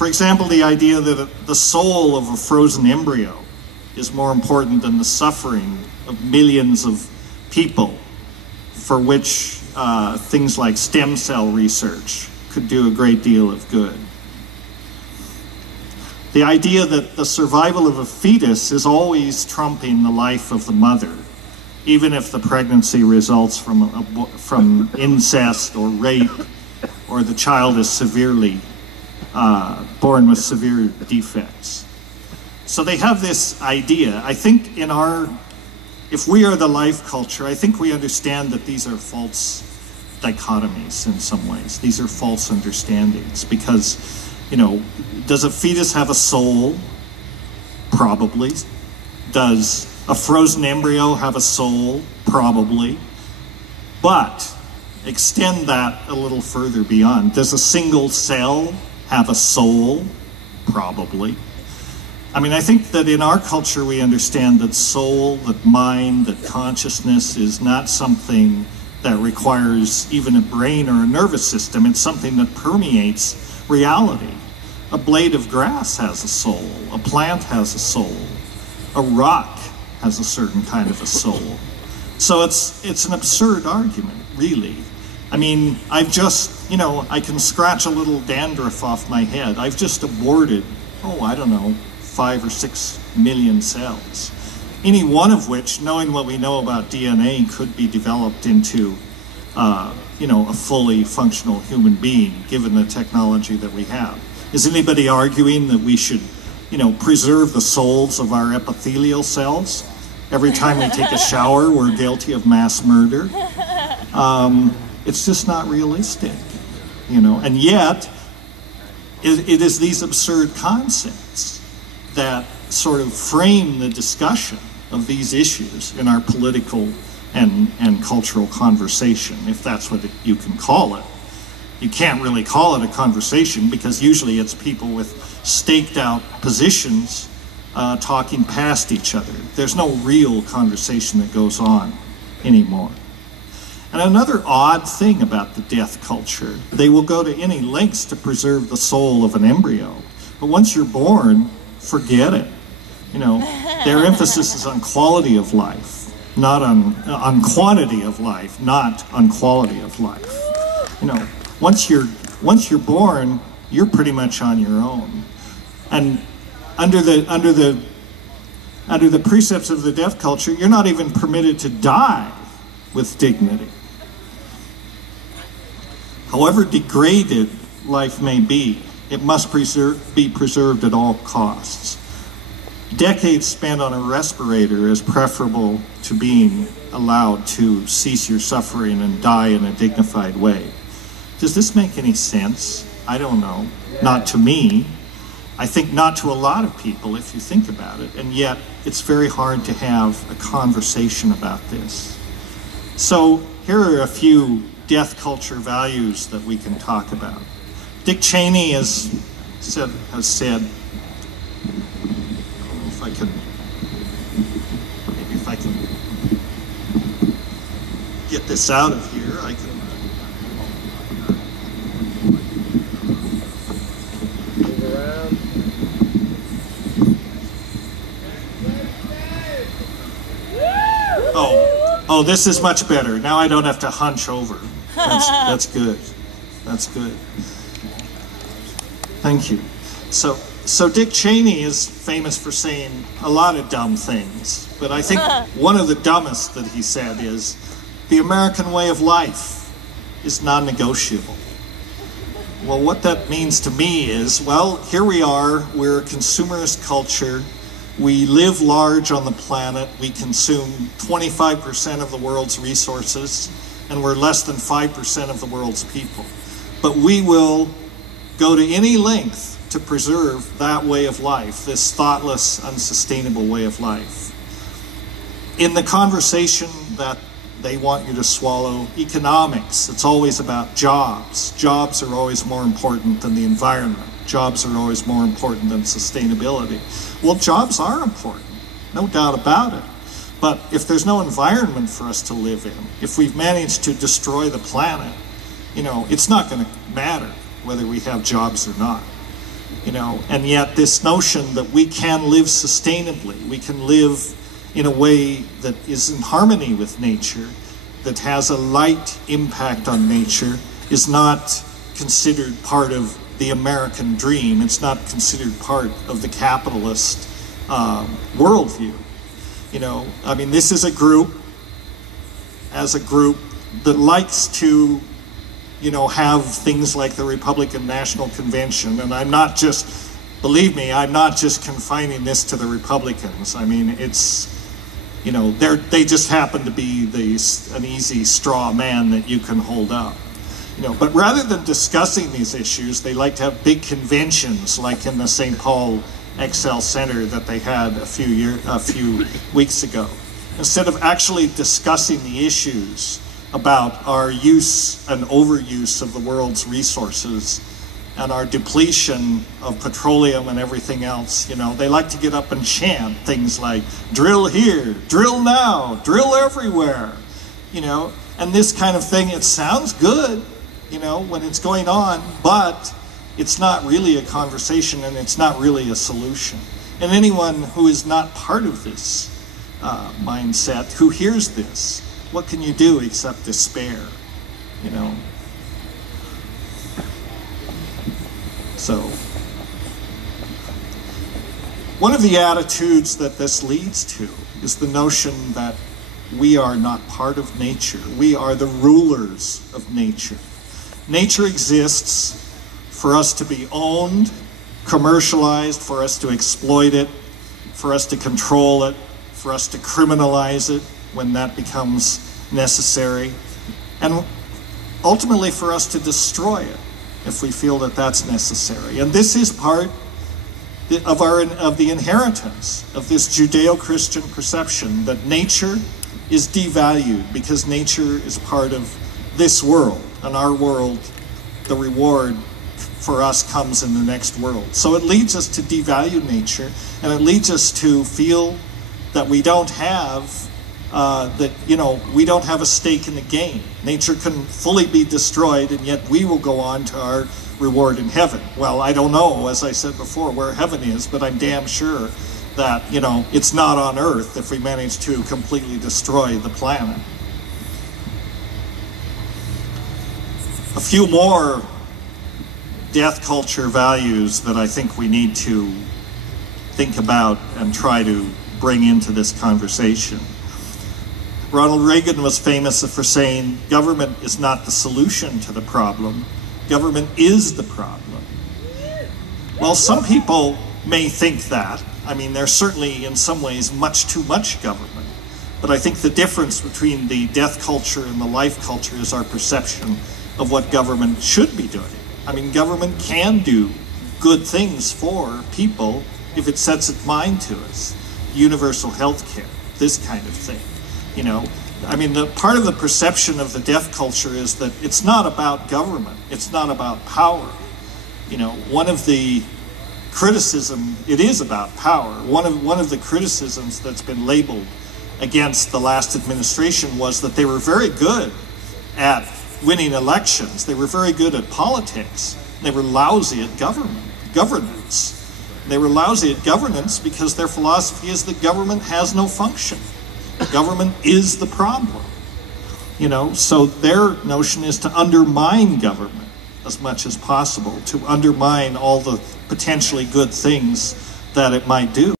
For example, the idea that the soul of a frozen embryo is more important than the suffering of millions of people, for which things like stem cell research could do a great deal of good. The idea that the survival of a fetus is always trumping the life of the mother, even if the pregnancy results from incest or rape, or the child is severely born with severe defects. So they have this idea. I think if we are the life culture, I think we understand that these are false dichotomies in some ways. These are false understandings because, does a fetus have a soul? Probably. Does a frozen embryo have a soul? Probably. But extend that a little further beyond. Does a single cell have a soul? Probably. I think that in our culture we understand that soul, that mind, that consciousness is not something that requires even a brain or a nervous system. It's something that permeates reality. A blade of grass has a soul. A plant has a soul. A rock has a certain kind of a soul. So it's an absurd argument, really. I've just, I can scratch a little dandruff off my head. I've just aborted, 5 or 6 million cells. Any one of which, knowing what we know about DNA, could be developed into, a fully functional human being, given the technology that we have. Is anybody arguing that we should, preserve the souls of our epithelial cells? Every time we take a shower, we're guilty of mass murder. It's just not realistic, and yet it is these absurd concepts that sort of frame the discussion of these issues in our political and cultural conversation, if that's what you can call it. You can't really call it a conversation because usually it's people with staked out positions talking past each other. There's no real conversation that goes on anymore. And another odd thing about the death culture, they will go to any lengths to preserve the soul of an embryo. But once you're born, forget it. Their emphasis is on quality of life, not on quantity of life, not on quality of life. Once you're born, you're pretty much on your own. And under the precepts of the death culture, you're not even permitted to die with dignity. However degraded life may be, it must be preserved at all costs. Decades spent on a respirator is preferable to being allowed to cease your suffering and die in a dignified way. Does this make any sense? I don't know. Not to me. I think not to a lot of people if you think about it, and yet it's very hard to have a conversation about this. So here are a few death culture values that we can talk about. Dick Cheney has said, I don't know if I can, maybe if I can get this out of here, I can. Move around. Oh, this is much better. Now I don't have to hunch over. That's good. That's good. Thank you. So Dick Cheney is famous for saying a lot of dumb things, but I think one of the dumbest that he said is, the American way of life is non-negotiable. Well, what that means to me is, well, here we are, we're a consumerist culture, we live large on the planet, we consume 25% of the world's resources, and we're less than 5% of the world's people. But we will go to any length to preserve that way of life, this thoughtless, unsustainable way of life. In the conversation that they want you to swallow, economics, it's always about jobs. Jobs are always more important than the environment. Jobs are always more important than sustainability. Well, jobs are important, no doubt about it. But if there's no environment for us to live in, if we've managed to destroy the planet, it's not going to matter whether we have jobs or not. you know, and yet this notion that we can live sustainably, we can live in a way that is in harmony with nature, that has a light impact on nature, is not considered part of the American dream. It's not considered part of the capitalist worldview. You know, I mean, this is a group, as a group, that likes to, you know, have things like the Republican National Convention. And I'm not just, believe me, I'm not just confining this to the Republicans. I mean, it's, you know, they just happen to be an easy straw man that you can hold up. You know, but rather than discussing these issues, they like to have big conventions, like in the St. Paul XL Center that they had a few weeks ago. Instead of actually discussing the issues about our use and overuse of the world's resources and our depletion of petroleum and everything else, you know, they like to get up and chant things like, drill here, drill now, drill everywhere, you know, and this kind of thing. It sounds good, you know, when it's going on, but it's not really a conversation and it's not really a solution. And anyone who is not part of this mindset, who hears this, what can you do except despair, you know? So, one of the attitudes that this leads to is the notion that we are not part of nature. We are the rulers of nature. Nature exists for us to be owned, commercialized, for us to exploit it, for us to control it, for us to criminalize it when that becomes necessary, and ultimately for us to destroy it if we feel that that's necessary. And this is part of the inheritance of this Judeo-Christian perception that nature is devalued because nature is part of this world, and our world, the reward for us comes in the next world. So it leads us to devalue nature, and it leads us to feel that we don't have we don't have a stake in the game. Nature can fully be destroyed, and yet we will go on to our reward in heaven. Well, I don't know, as I said before, where heaven is, but I'm damn sure that, you know, it's not on Earth if we manage to completely destroy the planet. A few more death culture values that I think we need to think about and try to bring into this conversation. Ronald Reagan was famous for saying, government is not the solution to the problem, government is the problem. Well, some people may think that. I mean, there's certainly in some ways much too much government. But I think the difference between the death culture and the life culture is our perception of what government should be doing. I mean, government can do good things for people if it sets its mind to us. Universal health care, this kind of thing. You know, I mean, part of the perception of the death culture is that it's not about government, it's not about power. You know, one of the criticism, it is about power. One of the criticisms that's been labeled against the last administration was that they were very good at winning elections. They were very good at politics. They were lousy at governance. They were lousy at governance because their philosophy is that government has no function. Government is the problem. You know, so their notion is to undermine government as much as possible, to undermine all the potentially good things that it might do.